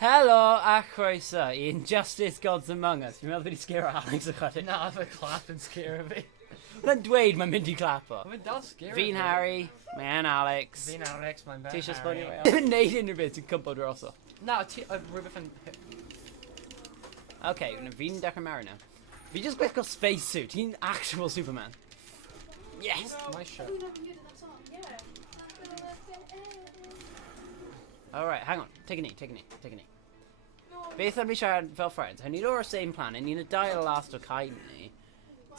Helo a chroeso i Injustice Gods Among Us. Fi'n meddwl bod i sgero Alex ychydig. Na, fe clap yn scare fi. Mae'n dweud mae'n mynd i clapo. Mae'n dal scare Fi'n Harry, mae'n Alex. Fi'n Alex, mae'n fe Ti eisiau sbonio Harry. fe? Ddim yn neud unrhyw beth sy'n cympo droso. Na, rhywbeth yn... OK, fi'n dechrau marw nawr. Fi just gwisgo spacesuit. Hi'n actual Superman. Yes! My show. Alright, hang on. Take a knee. Beth am i siarad fel friends? Hwn ni'n o'r same plan. Ni'n y dau o last o cael ni.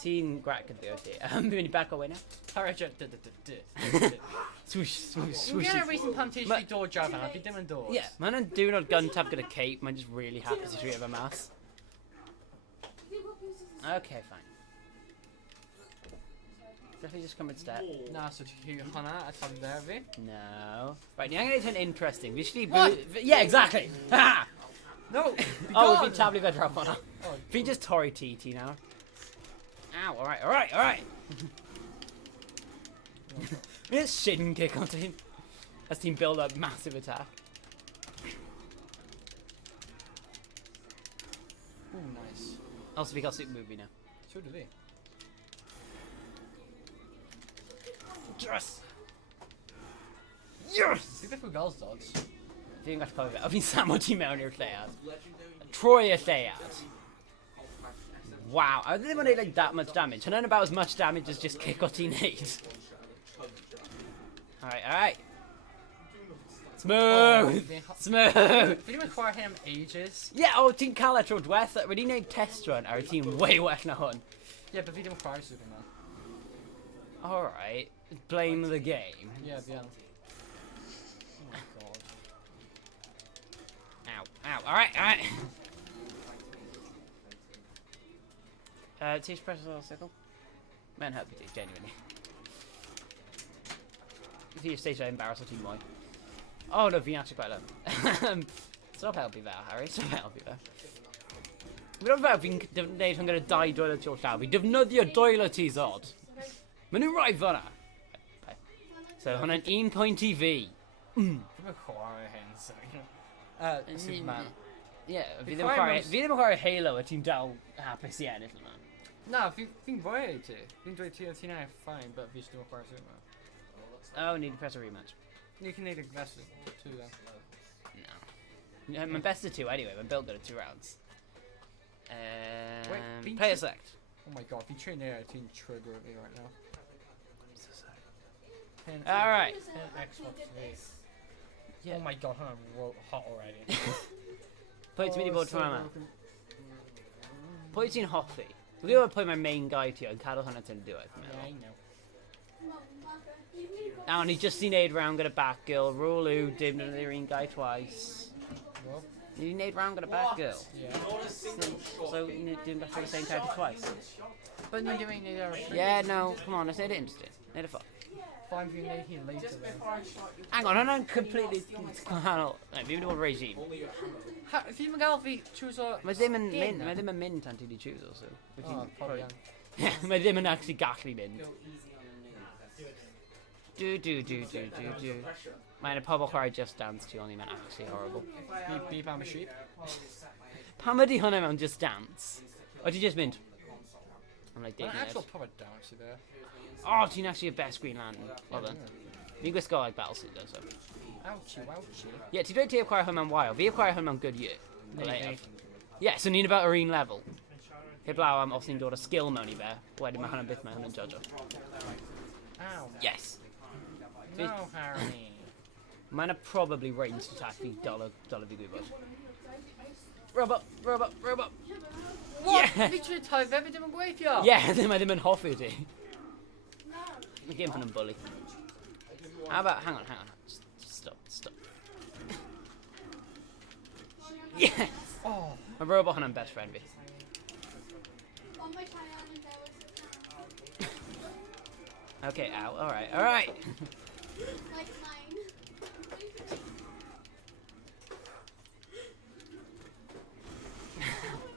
Ti'n gwrach gyda ti. Fi'n mynd i back away now. Harry, Swoosh, swoosh, Dwi'n swoosh. gen y reason pan ti eisiau dod draw fan, fi ddim yn dod. Yeah, mae'n diwrnod gyntaf gyda Kate. Mae'n just really hapus i rhywbeth mas. Okay, fine. Definitely just cymryd step. Na, so ti hwnna a tam there fi. No. Right, ni angen neud hyn interesting. Fi eisiau... What? Yeah, exactly! Ha! No, Oh, fi'n tablu fe draw hwnna. Oh, Fi'n just torri ti nawr. Ow, alright. Fi'n just shin kick on ti'n... As ti'n build up massive attack. Ooh, nice. Also, fi cael super movie now. So do fi. Yes! Yes! Fi beth yw gals dogs. Fi'n gallu cofio fe. O, fi'n samo ti mewn i'r lleiad. Troi y lleiad. Wow, I didn't want to like that much damage. And then about as much damage as just kick o ti'n neud. Alright. Smooth! Smooth! Fi ddim yn chwarae hyn am ages. Yeah, o, ti'n cael e tro diwetha. Wedi wneud test run ar y tîm way well na hwn. Yeah, but fi ddim yn chwarae Superman. Alright, blame the game. Yeah, fi yn. Oh my god. Ow, alright. Ti eisiau press o'r circle? Mae'n helpu ti, genuinely. Fi eisiau eisiau embarrass o ti mwy. Oh no, fi'n actually quite love. Stop helpu fe, Harry, stop helpu fe. Fi'n fel fi'n gwneud hwn gyda 2 doilet o'r llaw. Fi'n defnyddio doileties odd. Maen nhw'n rhaid fyna. So, hwnna'n 1 point i fi. Fi ddim yn chwarae hyn, so... Superman. Yeah, fi Fi ddim yn chwarae chwarae... Fi ddim yn chwarae Halo a ti'n dal hapus i ennill yna. Na, fi'n fwy ti. Fi'n dweud ti o ti'n ei fine, but fi ddim yn chwarae Superman. Oh, need to press a rematch. Ni can neud y best two then. No. Mae'n best of 2 anyway, mae'n built at 2 rounds. Wait, Player select. Oh my god, fi'n train there, ti'n trigger at me right now. Alright. Xbox V. Yeah. Oh my god, I'm hot already. Pwy ti'n mynd i bod trwy yma? Pwy ti'n hoffi? Dwi'n gwybod pwy mae'r main guy ti o'n cadw hwnna ti'n diwedd. Yeah, I know. A o'n i just i wneud round gyda Batgirl. Rule yw, dim yn yr un guy twice. Well, Ni wedi wneud round gyda Batgirl. yeah. So, ni dim gallu the same character twice. But ni ddim yn neud ar y Yeah, no, come on, let's neud it interesting. Neud it fun. Fine, fi'n neud hyn later then. Hang on, hwnna'n completely gwahanol. Fi'n mynd i bod regime. Fi ddim yn gael fi choose o... Mae ddim yn Skin mynd, na? mae ddim yn mynd tan ti wedi choose o, so. Oh, probably yn. Mae ddim yn actually gallu mynd. Do. Mae'n y pobl chwarae Just Dance ti ond i mae'n actually horrible. Beep am y sheep. Pam ydi hwnna mewn Just Dance? O ti just mynd? I'm like, Mae'n digging actual it. power down sydd there. Oh, ti'n actually y best Green Lantern. Well done. Fi'n gwisgo like battlesuit though, so. Ouchie, wouchie. Yeah, ti dweud ti heb chwarae hwn mewn wael. Fi heb chwarae hwn mewn good year. Maybe. Yeah, so ni'n about yr un level. Heblaw am os ni'n dod o skill mewn i fe, wedyn mae hwnna'n byth mae hwnna'n judge. Ow. Yes. No, Harry. Mae'n probably ranged attack fi dol fi gwybod. Robot. What? Yeah. Fi trwy tai fe, fi ddim yn gweithio. Yeah, mae ddim yn hoffi ti. Mae game hwn yn bully. How about, hang on. Just stop. Yes! Oh. Mae robot hwnna'n best friend fi. Okay, ow, alright.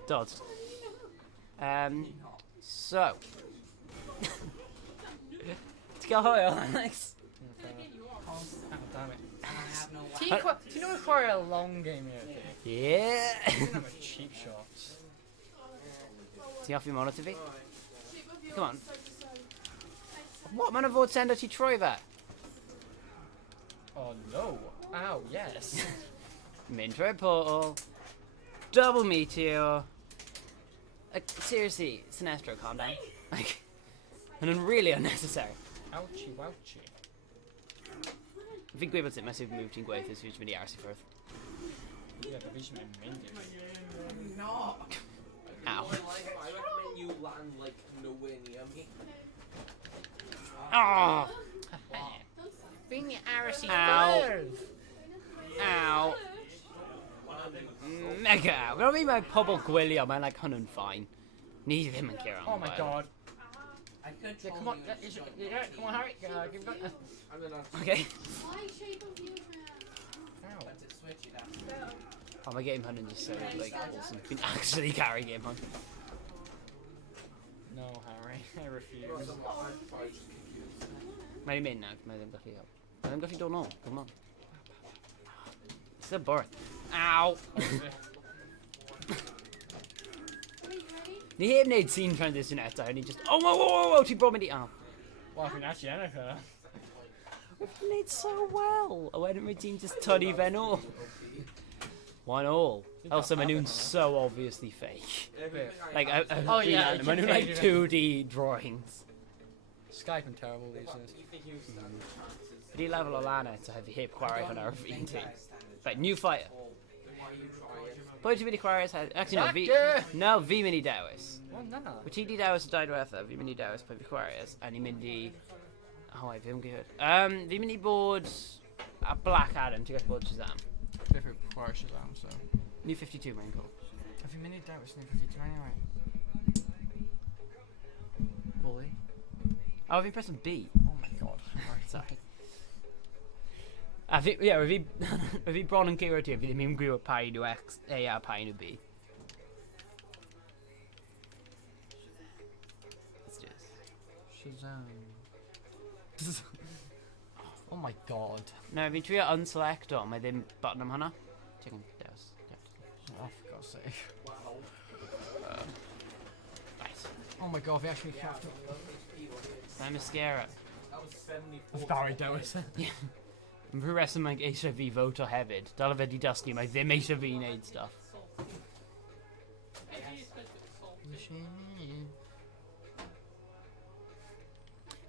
Dodged. So. Ti'n gael hwyl, Alex? Oh, damn it. Do you know it's quite a long game here? Yeah. I think I'm a cheap shots. Ti hoffi monitor fi? Come on. What man of fod send ti troi fe? Oh no! Ow, yes. Mynd trwy'r portal. Double meteor. Like, seriously, Sinestro, calm down. Like, and really unnecessary. Ouchie, wouchie. Fi'n gweud bod sut mae super move ti'n gweithio sy'n mynd i aros i ffwrdd. Yeah, but we should make it. No. Ow. I recommend you land like nowhere near me. Oh! Being the Arisi Ow. Ow. Mega ow. Gwna fi mae pobl gwylio, mae'n like hwn yn fine. Ni ddim yn curo am Oh my fel. god. I could Yeah, come on. Come on, Harry. Give it. I'm gonna Okay. My shape of you, Ow. let it switch it out. Oh, mae game hwn yn just so like awesome. Fi'n actually carry game hwn. No, Harry. I refuse. Mae'n mynd nawr, mae ddim gallu help. Mae ddim gallu dod nôl, come on. It's a birth. Ow! Ni heb wneud scene transition eto, ni just... Oh, whoa, whoa, whoa, whoa, ti'n bron mynd i... Oh. Well, I think actually Annika. We've played so well. A wedyn mae ti'n just tynnu fe nôl. 1-1. Also, mae nhw'n so obviously fake. Like, Oh, yeah, mae nhw'n like 2D drawings. Skype and terrible these days. Fi di lefel o lan eto, fi heb chwarae hwnna ar fi'n ti. Right, new fighter. Pwy ti'n mynd i chwarae as hefyd? Actually, no, fi... Doctor! No, fi mynd i dewis. Well, no. Wyt ti di dewis y dau diwetha, fi mynd i dewis pwy fi chwarae as, a ni'n mynd i... Oh, I fi ddim gwybod. Fi mynd i bod... A Black Adam, ti'n gallu bod Shazam. Different for Shazam, so. New 52, mae'n cool. Have you minute that was 52 anyway? Boy. Oh, fi'n press on B. Oh my god. Sorry. A fi, ie, yeah, fi bron yn cywir ti, fi ddim yn gwybod pa un yw X, A a pa un yw B. Let's do this. Shazam. Oh my god. No, fi'n trio unselect o, mae ddim button am hwnna. Ti'n dewis. Oh, for God's sake. Right. Oh my god, we actually have to. Mae'n mascara. That was 74. Barry Dewis. Yn rhyw reswm mae'n eisiau fi voto hefyd. Dala fe di dysgu, mae ddim eisiau fi wneud stuff.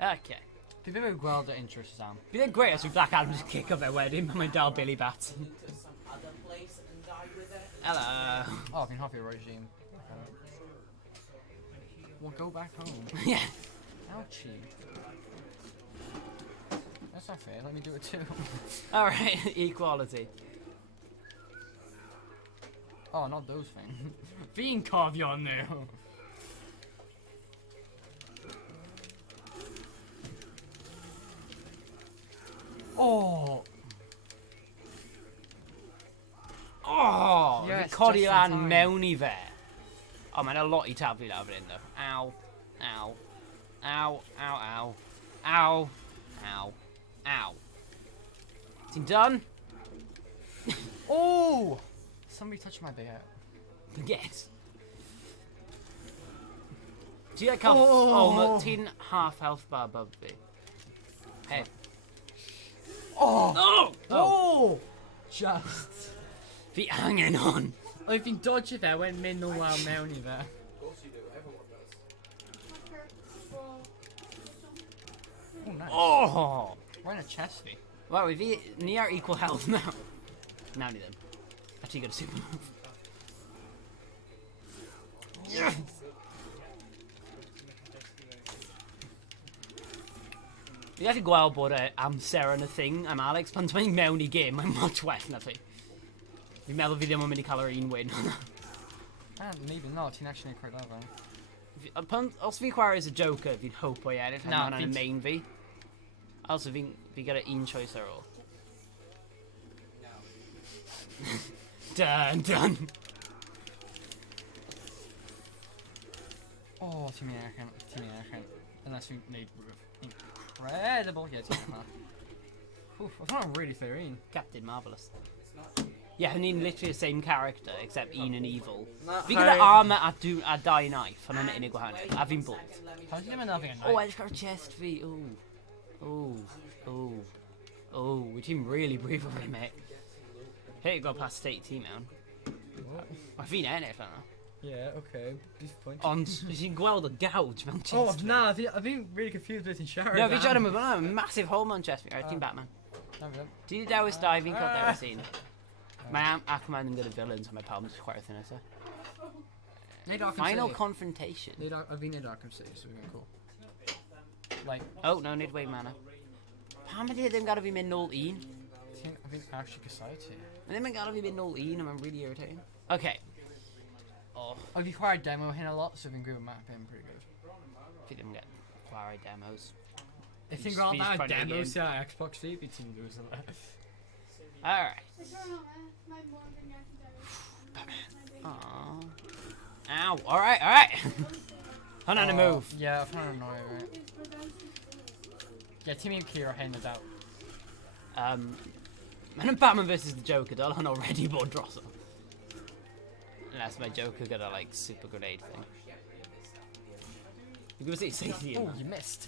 Okay. Fi ddim yn gweld y intro Shazam. Bydd e'n gweud os yw Black Adam just kick o fe wedyn, mae dal Billy Batson. To some other place and die with it. Hello. Oh, fi'n hoffi y regime. Well, go back home. Yeah. Ouchie. That's not fair, let me do it too. Alright, equality. Oh, not those things. Fi'n cofio nhw. Oh! Oh! Yes, Fi codi just in lan time. mewn i fe. Oh, mae'n a lot i taflu lawr fan hyn, though. Ow. Ow. Ow. Ow. Ow. Ow. Ow. Ow. Ti'n done? Oh! Somebody touched my bear. Yes. Ti'n like cael... Oh. Oh, ti'n half health bar above fi. Hey. Oh! Oh! Oh! Just. Fi angen hon. Oedd fi'n dodge fe, went mynd o lawr mewn i fe. Of course you do, everyone does. Oh, nice. Oh! Right in a chest fi. Wow, fi... Ni ar equal health now. Now ni ddim. A ti gyda super move. Yes! Fi gallu gweld bod e amser yn y thing am Alex, pan dwi'n mewn i game, mae'n much well na fi. Fi'n meddwl fi ddim yn mynd i cael yr un win. Maybe not, ti'n actually quite level. Os fi chwarae as a Joker, fi'n hope o'i ennill, Na, na, hwnna'n fi- y main fi. Also, fi gyda un choice ar ôl. Dun, dun. Oh, ti'n mynd i allan. Unless fi'n neud rhywbeth incredible. Yeah, ti'n mynd Oof, I thought I'm really fair in. Captain Marvelous. Yeah, I mean literally the same character except Ian and Evil. Not Fi gyda armor a dau knife yn yna unig gwahaniaeth. A fi'n bwyd. How do you even have a Oh, I just got a chest fi. Ooh. Ooh. Ooh. Ooh. We team really brave over it, mate. Hey, you got past state team mewn. Mae fi'n ennill yna. Yeah, okay. Disappointing. Ond, ti'n gweld y gouge mewn chest Oh, fi. nah, I've been really confused with in Sharon. No, fi siarad am hwnna, massive hole mewn chest fi. Alright, ti'n Batman. Ti di dewis dau fi'n cael dewis un. Mae Aquaman yn gyda villains a mae pawb yn chwarae thyn eto. Final confrontation. I've been in Arkham City, so we're going cool. Like, Oh, no, nid weid mana. Pam ydy ddim gada fi mynd nôl un? I think actually Society. Mae ddim yn gada fi mynd nôl un, a mae'n really irritating. Okay. Oh, I've acquired demo hyn a lot, so I've been good with map him pretty good. fi ddim yn get chwarae demos. If Fi you jyst- got fi jyst that prynu y demos, game. yeah, Xbox Sleep, it's in lose a lot. Alright. Aww. Ow, alright, alright. Hwnna'n a move. Yeah, I've found annoying, right? Yeah, Timmy and Kira hyn a doubt. Mae'n Batman vs the Joker, dal hwn already bod dros o. Unless mae Joker gyda, like, super grenade thing. You're gonna say safety in Oh, that. you missed.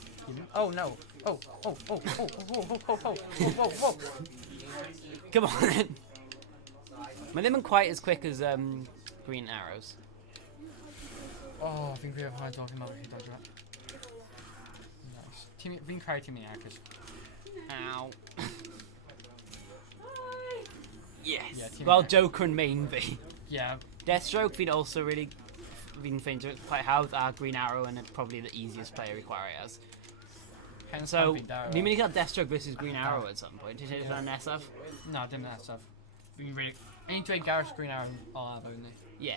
Oh, no. Oh, oh, oh, oh, oh, oh, oh, oh, oh, oh, oh, oh. Come on then. Mae ddim yn quite as quick as Green Arrows. Oh, I think we have high talking about it. Dodge that. Nice. Timmy, fi'n creu Timmy Acres. Ow. Yes. Yeah, team Well, attack. Joker and main fi. Yeah, Deathstroke fi'n also really fi'n ffeindio quite hawdd a Green Arrow and probably the easiest player require it as. hence So, fi'n Darrow. ni'n mynd i cael Deathstroke versus Green Arrow at some point. Ti'n siarad fan nesaf? No, dim that stuff. Fi'n really... I need to make Gareth Green Arrow I'll have only. Yeah.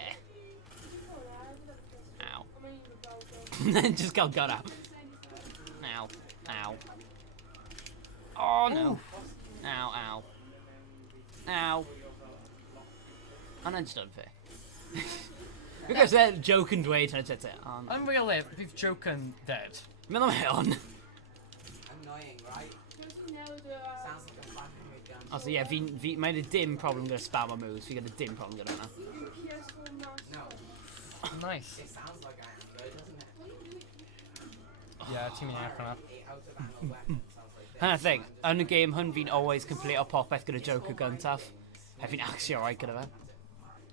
Ow. Just cael gun out. Ow. Ow. Oh no. Ow, ow. Ow. Hwnna'n just unfair. Because they're joke yn dweud hynny tete. Unreal we've joken dead. Meddwl mae on. Annoying, right? Sounds like a fucking weird gun. O, so ie, mae'n dim problem gyda spam o moves, fi gyda dim problem gyda hwnna. No, Nice. it sounds like I am good, doesn't it? Yeah, Timmy Acres. 8 out of ammo weapon sounds like this. Hynna'r thing, yn y game hwn fi'n always complete o popeth gyda Joker gyntaf. A fi'n actually alright gyda fe.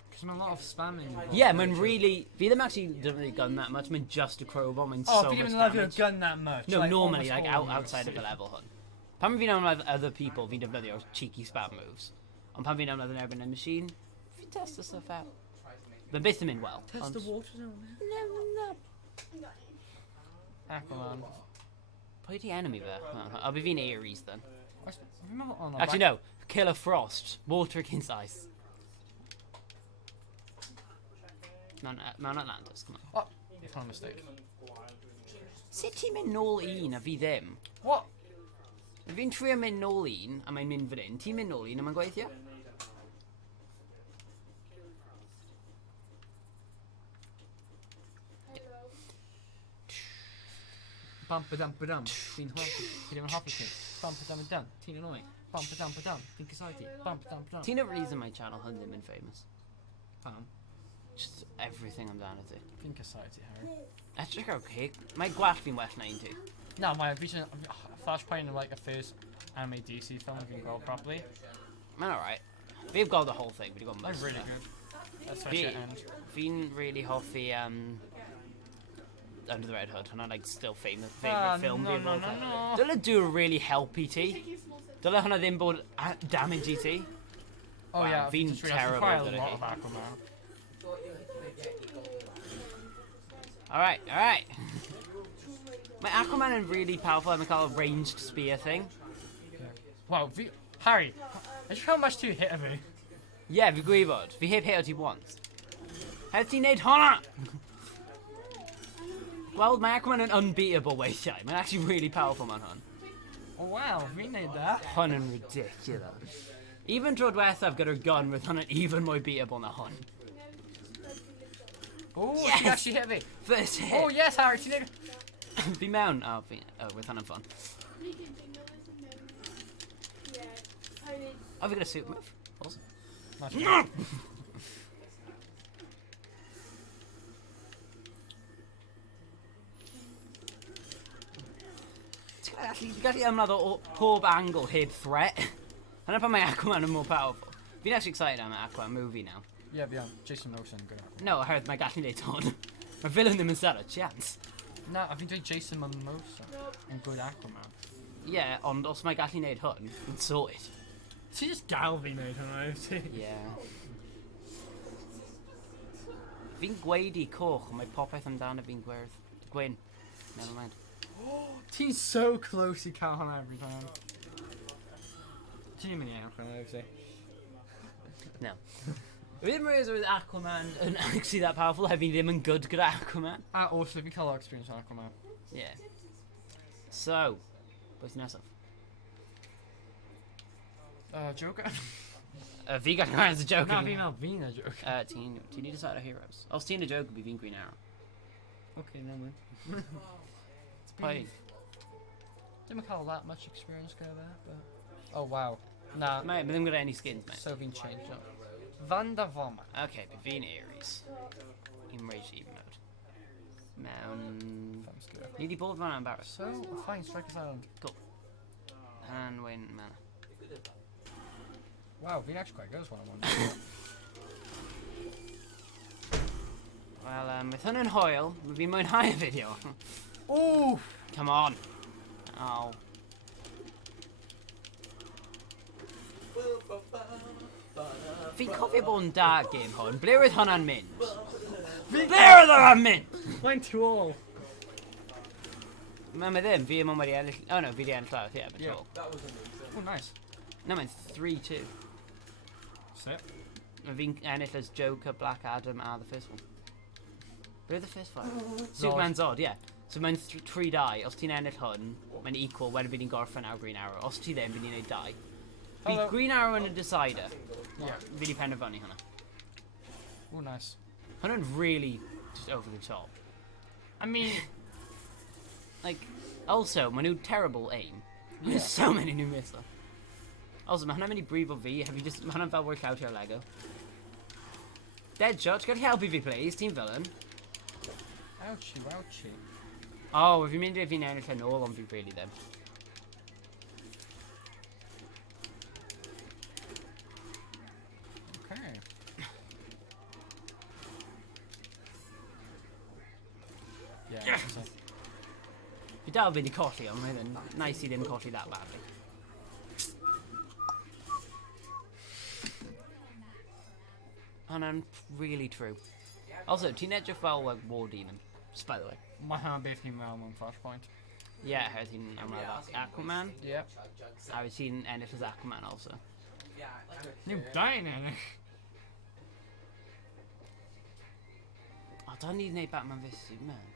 Because I'm a lot of spamming. Yeah, mae'n really... Fi ddim actually defnyddio gun that much, mae'n just a crowbar, mae'n Oh, so if you much didn't love your damage. gun that much. No, like, normally, almost like all outside of the level hwn. Pan fi'n ymwneud with other people, fi'n defnyddio cheeky spam moves. Ond pan fi'n ymwneud yn erbyn y machine, fi'n test the stuff out. Mae'n byth yn mynd well. Test the water zone. No. Aquaman. Pwy di enemy fe? I'll be fi'n Ares then. I remember on Actually no, Killer Frost, Water Against Ice. Mewn Atlantis, come on. Oh, you found a mistake. Sut ti'n mynd nôl un a fi ddim? What? Fi'n trio mynd nôl un a mae'n mynd fan hyn. Ti'n mynd nôl un a mae'n gweithio? Bump-a-dum-pa-dum. Fi'n hoffi. Fi'n ddim yn hoffi ti. Bump-a-dum-a-dum. Ti'n annoying. Bump-a-dum-pa-dum. Fi'n casau ti. Bump-a-dum-pa-dum. Ti'n y reason my channel hwn ddim yn famous. Pam. Just everything amdano ti. Fi'n casau ti, Harry. Edrych ar okay. Mae gwallt fi'n well na un ti. No, my vision. Flashpoint like the first anime DC film I've been growled properly. Mae'n alright. Fi heb gweld the whole thing, fi wedi gweld They're most really of it. good. Especially at end. Fi'n really hoffi Under the Red Hood. Hwnna'n like still favourite Ah, film no, fi of no, all no, time. no. Dyle do really helpu ti. Dyle hwnna ddim bod damage i ti. Oh Wow, yeah, fi'n just realised terrible quite a at it. lot of Aquaman. Thought you were gonna get your gold. Alright, alright. Mae Aquaman yn really powerful a mae'n cael a ranged spear thing. Wow, Harry, how much do you hit of me? Yeah, fi gwybod. Fi heb hit o ti once. Heb ti'n neud hwnna? Wel, mae Aquaman yn unbeatable weithiau. Mae'n actually really powerful man hwn. Oh wow, we need that. Hwn yn ridiculous. Even tro diwethaf gyda'r gun, roedd hwn yn even mwy beatable na hwn. Oh, Yes! you actually hit me. First hit. Oh yes, Harry, you need. Fi mewn. Oh, roedd hwn yn fun. Oh, we got a super move. Awesome. Nice. No! Ti'n gallu ymladd o pob angle heb threat. Hynny pan mae Aquaman yn more powerful. Fi'n actually excited am Aquaman movie now. Yeah, yeah. Jason Momoa yn good. No, oherwydd mae gallu neud hwn. Mae villain ddim yn set a chance. Na, a fi'n dweud Jason Momoa yn good Aquaman. Yeah, ond os mae gallu neud hwn, yn sorted. Ti just gal fi neud hwnna, yw ti? Yeah. Fi'n gweud i coch, ond mae popeth amdano fi'n gwyrdd. Gwyn. Never mind. Ti'n so close I cael hwnna every time. Ti'n mynd i Aquaman, yw ti? No. Fi ddim rhaid oedd Aquaman yn actually that powerful, hefyd ddim yn good gyda Aquaman. A also, fi'n cael o experience o Aquaman. Yeah. So, beth nesaf? Joker? Fi gallu rhaid y Joker. Na, fi'n meddwl fi'n a Joker. Ti'n need to decide our heroes. Os ti'n y Joker, bydd fi'n Green Arrow. Okay, no man. Pai. Dim yn cael that much experience gyda fe, but... Oh, wow. Na, Mate, bydd ddim gyda any skins, mate. so fi'n change up. Vanda Voma. Okay, bydd fi'n Ares. In regime mode. Mewn... Thanks, good. Ni di bod fan embarrassed. So, fine, Strikers Island. And win mana. Wow, fi'n actually quite good as one on one. Wel, with hwn yn hoel, mae fi'n mwynhau y fideo. Ooh! Come on. Oh. Fi'n cofio bod yn da game hwn. Ble oedd hwnna'n mynd? Ble oedd hwnna'n mynd? Mine to all. Mae ddim, fi yma wedi ennill... Oh no, fi wedi ennill llawr, yeah, but Yeah. all. Oh, nice. No, mae'n 3-2. Sit. Mae fi'n ennill as Joker, Black Adam a the first one. Ble oedd the first one? Superman Zod, yeah. So mae'n 3-2. Os ti'n ennill hwn, mae'n equal, wedyn bydd ni'n gorffen ar Green Arrow. Os ti ddim, bydd ni'n neud 2. Bydd Hello. Green Arrow yn y decider. Yeah. Fi wedi penderfynu hwnna. Oh, nice. Hwnna'n really just over the top. I mean... Like, also, maen nhw terrible aim. There's so many new missiles. Also, mae hwnna'n mynd I brifo fi, mae hwnna'n fel workout o'r Lego. Deadshot, ti'n gallu helpu fi, please? Ti'n villain. Ouchie, ouchie. Oh, fi'n mynd I fi'n ennill yn ôl, ond fi really ddim. Okay. Yeah, Yes! that's it. Fi dal fynd I colli, ond mae hyn nice I ddim colli that badly. Hwnna'n really true. Also, ti'n edrych fel War Demon, just by the way. Mae hwnna'n beth ni'n meddwl mewn Flashpoint. Yeah, hefyd ti'n ymlaen Aquaman. Yeah. A wyt ti'n ennill as Aquaman also. Ni'n dain ennill. O, da ni wneud Batman vs Superman.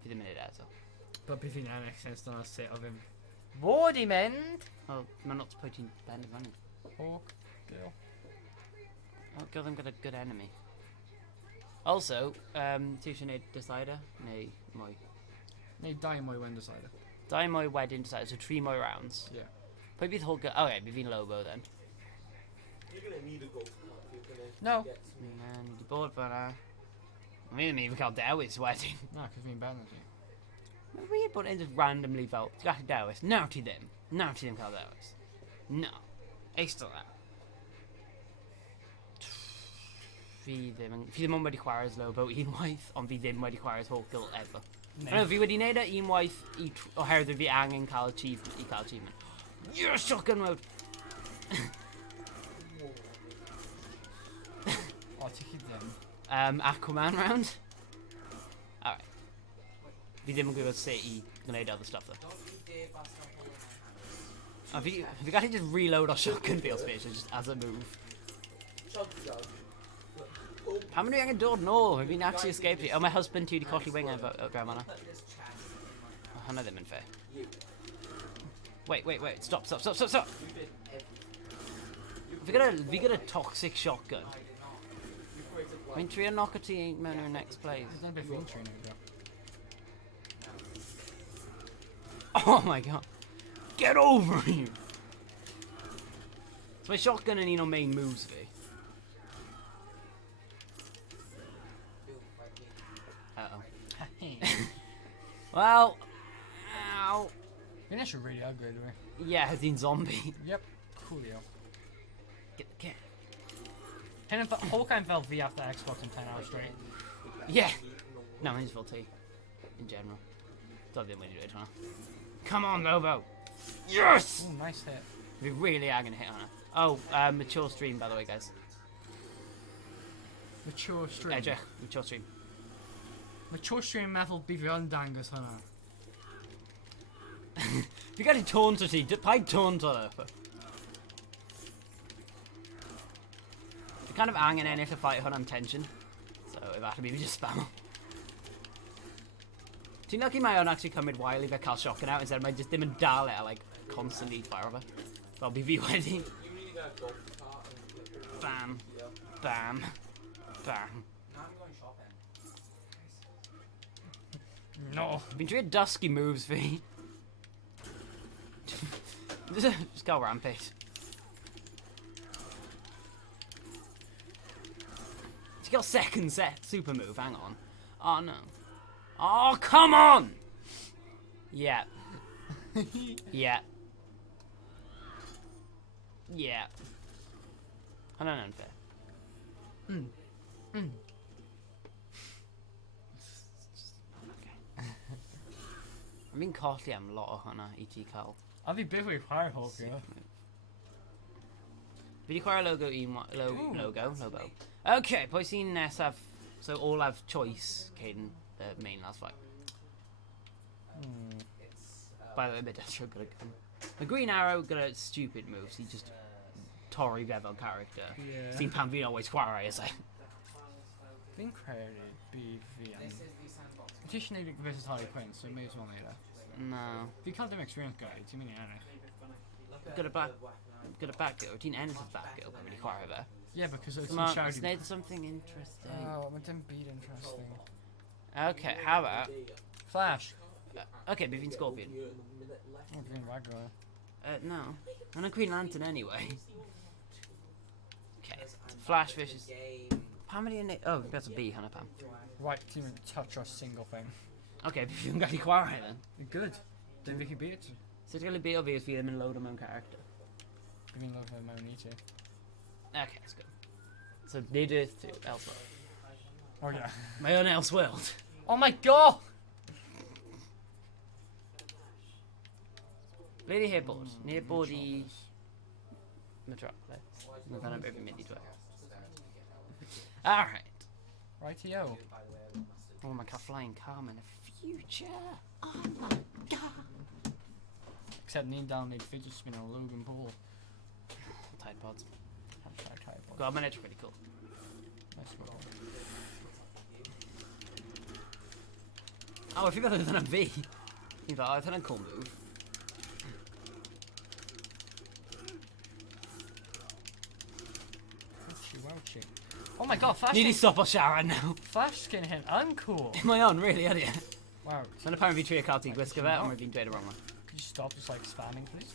Fi ddim yn neud eto. But bydd fi'n ennill since dyna sut o ddim. Fod I mynd! Wel, mae'n not pwy ti'n benderfynu. Hawk, Gale. O, gael ddim gyda good enemy. Also, ti eisiau neud Decider? Neu mwy? Neu dau mwy when decider. 2 mwy wedyn Decider, so 3 mwy rounds. Yeah. Pwy bydd Hulk... Oh, yeah, bydd fi'n Lobo then. You're gonna need a gold club. You're gonna No. get to me. Ni di bod fan'na. Mi ddim even cael dewis wedyn. Na, cos fi'n better ti. Mae'n weird bod e'n just randomly fel, ti'n gallu dewis. Naw ti ddim. Naw ti ddim cael dewis. No. Eistedd that. Fi ddim ond wedi chwarae as Lobo unwaith, ond fi ddim wedi chwarae as Hawkgirl ever. No, fi wedi neud e unwaith oherwydd fi angen cael achievement. Yes, shotgun mode! O, ti chi ddim. Aquaman round? Alright. Fi ddim yn gwybod sut I gwneud other stuff though. Don't you dare bust up all of my hands. Fi gallu just reload o shotgun fi os fi eisiau, just as a move. Chug chug. Pam maen nhw angen dod nôl? Fi'n actually escaped it. Oh, my husband ti wedi colli wing o draw manna. Put this chest in my hand. Oh, hwnna ddim yn fair. You. Wait. Stop. You did everything. Fi gyda toxic shotgun. I did not. You created like. Mae'n trio knock o ti mewn i'r next place. Dyna beth fi'n trin i go. Oh my god. Get over here! So my shotgun and no main moves V. Uh-oh. Well, ow. Finish are really ugly, do we? Yeah, has been zombie. Yep. Coolio. Get the kid. Hawkeye fell V after Xbox in 10 hours straight. Yeah. No, he's full T. In general. Don't think we do it, huh? Come on, Lobo. Yes! Ooh, nice hit. We really are gonna hit on it. Oh, mature stream, by the way, guys. Mature stream. Edge, mature stream. Mature stream metal beyond dangers, huh? If you got any taunts to see, pipe taunt on her. You're kind of hanging in it to fight her on tension. So if I had to be, we just spam. Ti'n lucky my own actually cymryd while if I cael shotgun out instead of my just dim and dal it, I like constantly fire over. That'll be V wedi. You really gotta go for the car and Bam. yeah. Bam. Bam. Now I'm going shopping. No. I've been doing dusky moves, V. Just go rampage. She got second set super move, hang on. Oh no. Oh, come on! Yeah. Yeah. Yeah. I don't know, unfair. Okay. I'm being costly, I'm a lot of hwnna, E.T. Carl. I'll be big with Firehawk, yeah. Fi 'di chwarae logo logo. Okay, pwy sy'n nesaf? So all have choice cyn the main last fight. It's By the way, Medestro got a gun. The Green Arrow got a stupid moves. He just torri feddwl character. Yeah. Sy'n pan fi'n always chwarae, is I. Fi'n credu BV am... this is the sandbox. Ti eisiau neud versus Harley Quinn, so may as well neud e. No. Fi cael dim experience guide, ti'n mynd i ennill. Look Got a back. the weapon. Got a back girl. Ti'n ennill y back girl pan fi'n chwarae fe. Yeah, because it's Come on, let's shouty. need something interesting. Oh, mae dim byd interesting. Okay, how about... Flash. Okay, but fi'n Scorpion. Oh, fi'n ragor. No. I'm a Green Lantern anyway. Okay. Flash vicious. Game. How many in it? Oh, that's a B, Hannah Pam. Right, team didn't touch a single thing. Okay, but fi'n gallu chwarae then. Good. Then Vicky beat it. So it's going to be obvious fi ddim yn load am mewn character. Fi'n love her mewn i ti. Okay, let's go. So, nid Earth 2, Elseworld. Oh yeah. My own Elseworld. Oh my god! Ble di heb bod? Ni heb bod i... Metropolis. Mae fan'na beth fi'n mynd i dweud. Alright. Rightio. Oh, mae'n cael flying car in the future. Oh my god. Except ni'n dal yn neud fidget spinner o Logan Paul. Tide pods. Hashtag tripod. God, mae'n edrych pretty cool. Nice roll. Oh, I think that's hwnna'n fi. Fi'n fel, oedd hwnna'n cool move. Ouchie, wouchie. Oh my god, Flash Ni di skin, stop o siarad now. Flash skin hyn, uncool. Mae on, really, ydy e? Wow, Mae'n apparent fi trio cael ti gwisgo fe, ond mae fi'n dweud y wrong one. could you stop just like spamming please?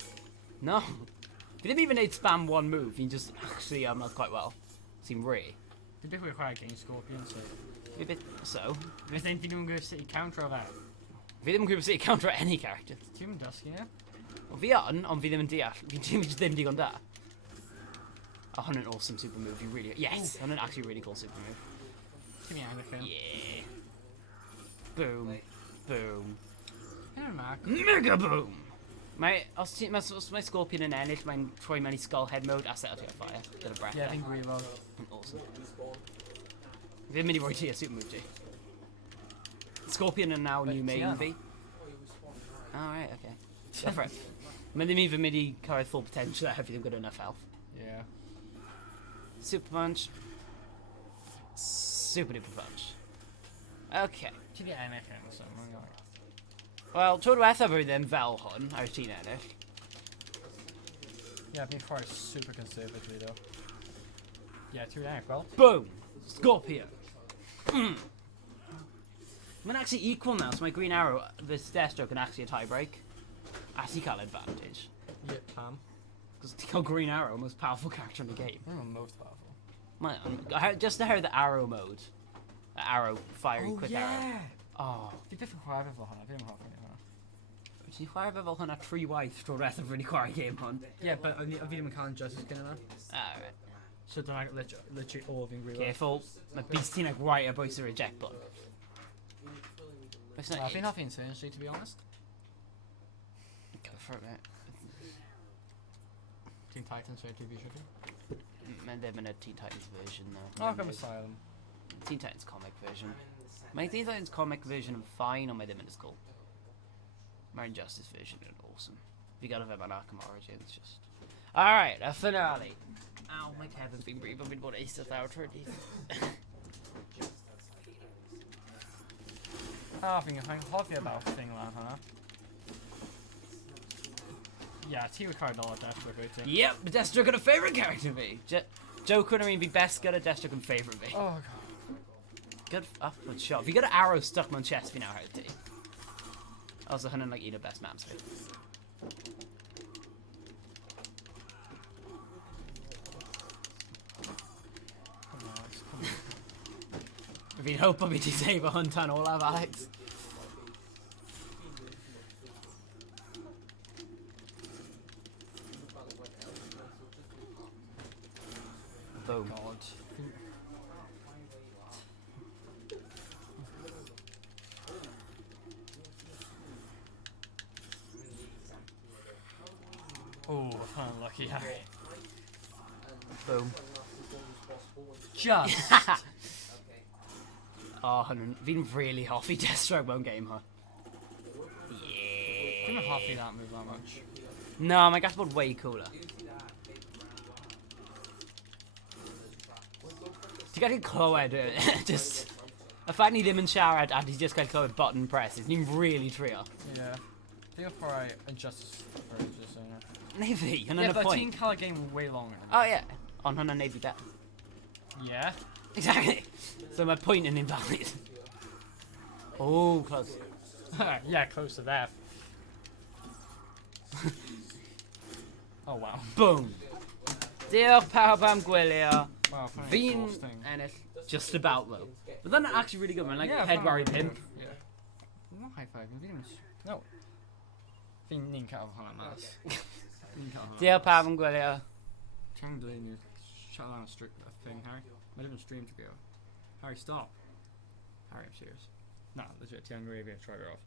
No. Fi ddim even neud spam one move, fi'n just actually not quite well. Seem re. Did beth we're quite against Scorpion, so... Fi bit so. Beth then fi ddim yn gwybod sut i counter o fe. Fi ddim yn gwybod sut i counter any character. Ti'n mynd dysgu, ie? Wel fi on, ond fi ddim yn deall. Fi'n ddim digon da. Oh, hwnna'n awesome super move, fi really... Yes! Hwnna'n actually really cool super move. Ti'n mynd angen ffilm. Yeah. Boom. Boom. Hyn yn mag. Mega boom! Os mae Scorpion yn ennill, mae'n troi mewn i skull head mode a set o ti on fire. Gyda breath Ie, there. fi'n gwybod. Awesome. Fi ddim mynd i roi ti a super move ti. Scorpion yn now Wait, new ti main yn? fi. Alright, okay. Go for it. Mae ddim even mynd i cyrraedd full potential a fi ddim gyda enough health. Yeah. Super punch. Super duper punch. Okay. Ti di ennill hyn, so mae'n gwybod. Wel, tro diwetha fi ddim fel hwn, ar y ti'n ennill. Yeah, fi'n chwarae super conservatively though. Yeah, ti'n ennill, well. Boom! Scorpion! Mae'n actually equal now, so my Green Arrow, this Deathstroke, and actually a tie break. Actually cael advantage. Yeah, pam. because they got Green Arrow, most powerful character in the game. I'm the most powerful. Just to hear the arrow mode. The arrow, fiery, Oh quick yeah! arrow. Oh. Fi beth yn chwarae efo hwnna, fi ddim yn hoffi hwnna. Ti'n chwarae fe fel hwnna 3 waith tro reth yn really chwarae game hwn. Yeah, but fi ddim yn cael injustice gyda na. Alright. So dyna literally all fi'n gwybod. Careful. Mae beast ti'n right ar bwys y reject button. It's not Fi'n hoffi Insurgency, to be honest. Go for it, mate. Teen Titans for TV show. Mae ddim yn y Teen Titans version, though. Oh, Arkham Asylum. Teen Titans comic version. Mae Teen Titans comic version yn fine, ond mae ddim yn as cool. Mae'r Injustice version yn awesome. Fi gael fe mewn Arkham Origins, just... Alright, a finale. Ow, mae Kevin fi'n brifo fi'n bod eistedd awr trwy'r dydd. Fi'n hoffi about thing lan hwnna. Yeah, ti wedi cael dod o Deathstroke wyt ti? Yep, mae Deathstroke yn y favourite character fi. Joker yn un fi best gyda Deathstroke yn favourite fi. Oh god. Good upward shot. Fi gyda arrow stuck mewn chest fi nawr hefyd ti. Also hynny'n like un o best maps fi. Fi'n hope mi ti save hwn tan olaf, Alex. Boom. God. Oh, unlucky Harry. Boom. Just. Oh, fi'n really hoffi Deathstroke mewn game, huh? Fi'n Yeah. hoffi that move that much. No, mae'n gallu bod way cooler. Ti'n gallu clywed, just... Y ffaith ni ddim yn siarad a ti just gallu clywed button presses, ni'n really trio. Yeah. Fi'n chwarae Injustice for ages, so yeah. Neu fi, hynny'n Yeah, y but ti'n pwynt. cael y game way longer. Oh yeah, ond hwnna'n neud fi bet. Yeah. Exactly. So mae pwynt yn invalid. Oh, close. Yeah, close to death. Oh wow. Boom. Diolch pawb am gwylio. Wow, funny Fi'n exhausting. ennill just about though. But then actually really good man, like Yeah, pedwar I fine. pimp. Yeah. No high five, fi ddim... No. Fi'n ni'n cael hwnna mas. Ni'n cael hwnna. Diolch pawb am gwylio. Ti'n dweud ni'n shut down a thing, Harry. Mae ddim yn stream to go. Harry, stop. Harry, I'm serious. Nah, legit, ti'n angry if you try it off.